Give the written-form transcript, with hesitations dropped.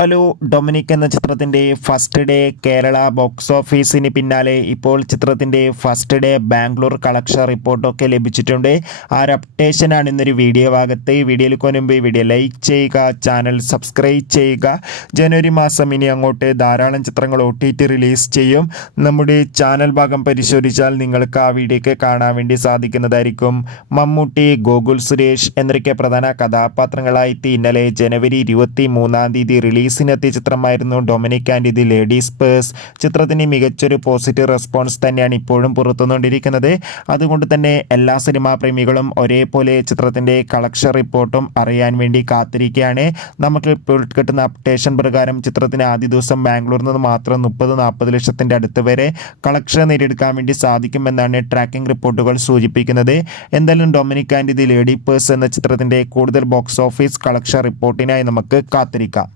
Hello. Dominic എന്ന ചിത്രത്തിൻ്റെ first day Kerala box ഓഫീസിന് പിന്നാലെ ഇപ്പോൾ ചിത്രത്തിൻ്റെ ഫസ്റ്റ് ഡേ ബാംഗ്ലൂർ കളക്ഷൻ റിപ്പോർട്ടൊക്കെ ലഭിച്ചിട്ടുണ്ട്. ആ ഒരു അപ്ഡേഷനാണ് ഇന്നൊരു വീഡിയോ ഭാഗത്ത്. വീഡിയോയിൽ മുൻപ് വീഡിയോ ലൈക്ക് ചെയ്യുക, ചാനൽ സബ്സ്ക്രൈബ് ചെയ്യുക. ജനുവരി മാസം ഇനി അങ്ങോട്ട് ധാരാളം ചിത്രങ്ങൾ OTT റിലീസ് ചെയ്യും. നമ്മുടെ ചാനൽ ഭാഗം പരിശോധിച്ചാൽ നിങ്ങൾക്ക് ആ വീഡിയോയ്ക്ക് കാണാൻ വേണ്ടി സാധിക്കുന്നതായിരിക്കും. മമ്മൂട്ടി, ഗോകുൽ സുരേഷ് എന്നൊക്കെ പ്രധാന കഥാപാത്രങ്ങളായിട്ട് ഇന്നലെ ജനുവരി 23 റിലീസിനെത്തിയ ചിത്രമായിരുന്നു Dominic and the ladies purse. ചിത്രത്തിന് മികച്ചൊരു പോസിറ്റീവ് റെസ്പോൺസ് തന്നെയാണ് ഇപ്പോഴും പുറത്തുകൊണ്ടിരിക്കുന്നത്. അതുകൊണ്ട് തന്നെ എല്ലാ സിനിമാ പ്രേമികളും ഒരേപോലെ ചിത്രത്തിൻ്റെ കളക്ഷൻ റിപ്പോർട്ടും അറിയാൻ വേണ്ടി കാത്തിരിക്കുകയാണ്. നമുക്ക് ഇപ്പോൾ കിട്ടുന്ന അപ്ഡേഷൻ പ്രകാരം ചിത്രത്തിന് ആദ്യ ദിവസം ബാംഗ്ലൂരിൽ നിന്ന് മാത്രം 30-40 ലക്ഷത്തിൻ്റെ അടുത്ത് വരെ കളക്ഷൻ നേടിയെടുക്കാൻ വേണ്ടി സാധിക്കുമെന്നാണ് ട്രാക്കിംഗ് റിപ്പോർട്ടുകൾ സൂചിപ്പിക്കുന്നത്. എന്തായാലും Dominic and the lady purse എന്ന ചിത്രത്തിൻ്റെ കൂടുതൽ ബോക്സ് ഓഫീസ് കളക്ഷൻ റിപ്പോർട്ടിനായി നമുക്ക് കാത്തിരിക്കാം.